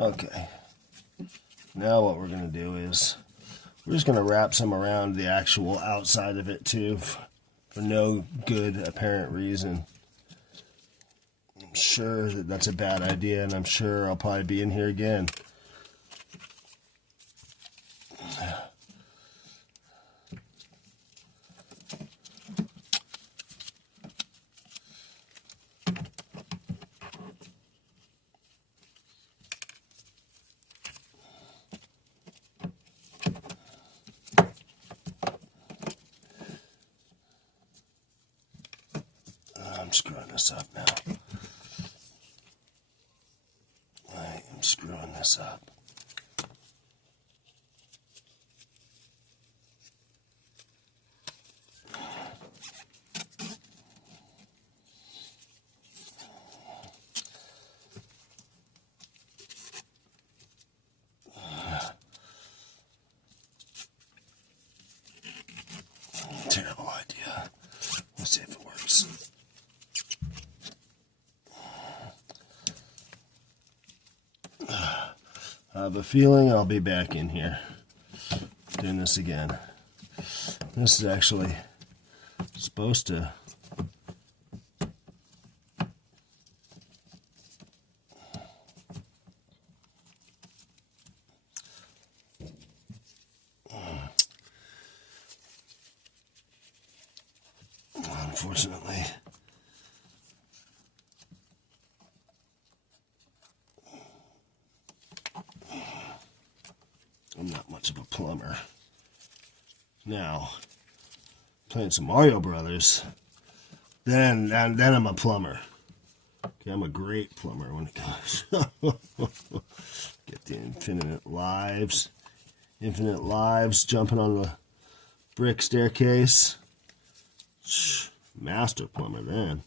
Okay, now what we're going to do is we're just going to wrap some around the actual outside of it too, for no good apparent reason. I'm sure that that's a bad idea, and I'm sure I'll probably be in here again. I'm screwing this up now. I am screwing this up. Terrible idea. Let's see if it works. I have a feeling I'll be back in here doing this again. This is actually supposed to unfortunately I'm not much of a plumber. Now, playing some Mario Brothers, then I'm a plumber. Okay, I'm a great plumber when it comes. Get the infinite lives jumping on the brick staircase. Master plumber then.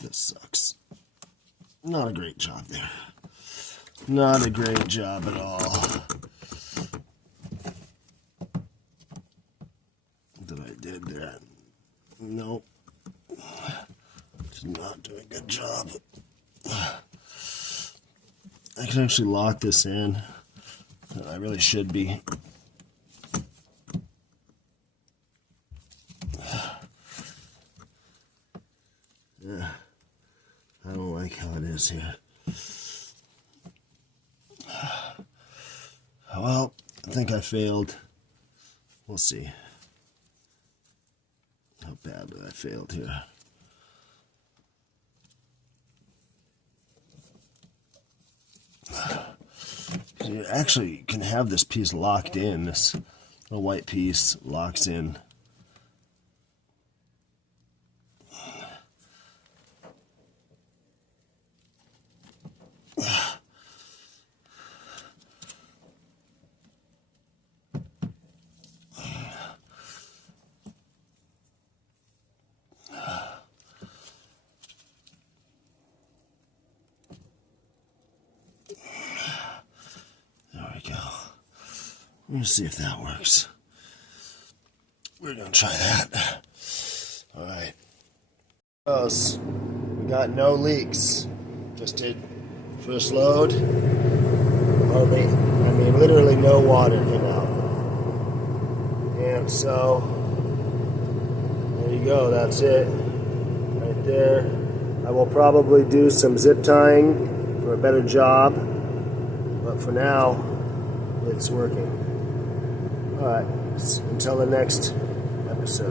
This sucks. Not a great job there. Not a great job at all. That I did there. Nope. Did not do a good job. I can actually lock this in. I really should be. Yeah. I don't like how it is here. Well, I think I failed. We'll see how badly I failed here. You actually can have this piece locked in. This little white piece locks in. Let me see if that works. We're gonna try that. All right. We got no leaks. Just did first load. Hardly, I mean, literally no water came out. And so, there you go. That's it. Right there. I will probably do some zip tying for a better job. But for now, it's working. All right, until the next episode.